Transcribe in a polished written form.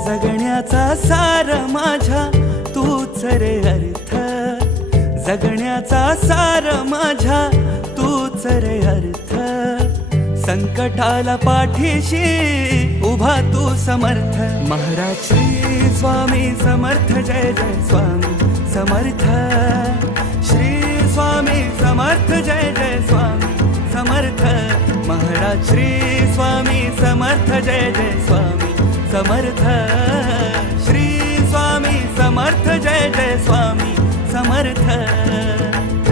जगण्याचा सार माझ्या तूच रे अर्थ, जगण्याचा सार माझ्या तूच रे अर्थ. संकटाला पाठीशी उभा तू समर्थ. महाराज श्री स्वामी समर्थ, जय जय स्वामी समर्थ. श्री स्वामी समर्थ, जय जय स्वामी समर्थ. महाराज श्री स्वामी समर्थ, जय जय स्वामी समर्थ. श्री स्वामी समर्थ, जय जय स्वामी समर्थ.